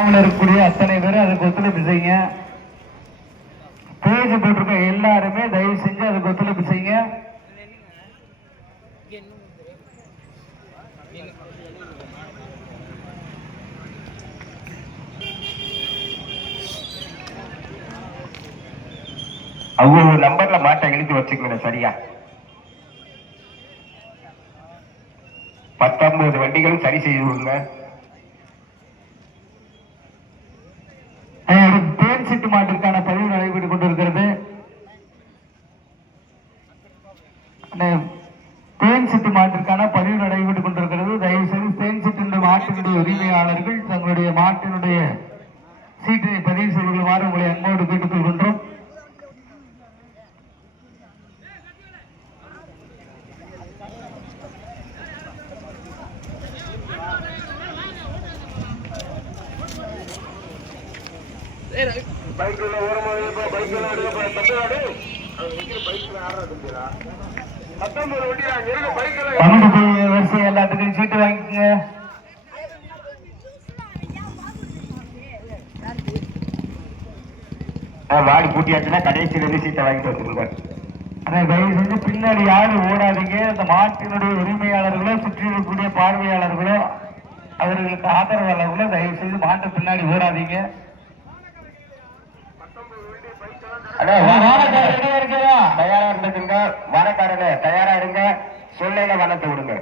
இருக்கக்கூடிய அத்தனை பேரும் அதுக்கு ஒத்துழைப்பு செய்யுங்க. பேஜ் போட்டிருக்க எல்லாருமே தயவு செஞ்சு அதுக்கு ஒத்துழைப்பு செய்யுங்க. அவங்க நம்பர்ல மாட்டை எழுதி வச்சுக்கோங்க. சரியா 19 வண்டிகளும் சரி செய்து கொடுங்க. தேன் சிட்டு மாட்டிற்கான பதிவு நடைபெற்றுக் கொண்டிருக்கிறது. தேன் சிட்டு மாட்டிற்கான பதிவு நடைபெற்றுக் கொண்டிருக்கிறது. தயவு செய்து தேன் சிட்டு மாட்டினுடைய உரிமையாளர்கள் தங்களுடைய மாட்டினுடைய சீட்டினை பதிவு செய்து கொள்ளுமாறு உங்களை அன்போடு கேட்டுக் கொள்கின்றோம். பைக்ல ஓரமாக பைக்ல தமிழ்நாடு வரிசை எல்லாத்துக்கும் சீட்டு வாங்கிக்கோங்க. வாடி கூட்டியாச்சுன்னா கடைசியில சீட்டை வாங்கிட்டு வந்துருங்க. தயவு செஞ்சு பின்னாடி யாரும் ஓடாதீங்க. அந்த மாட்டினுடைய உரிமையாளர்களோ சுற்றி இருக்கக்கூடிய பார்வையாளர்களோ அவர்களுக்கு ஆதரவாளர்களோ தயவு செய்து மாட்டு பின்னாடி ஓடாதீங்க. தயாரா இருந்துங்க. வனக்காரனே தயாரா இருங்க. சொல்லையில வனத்தை விடுங்க.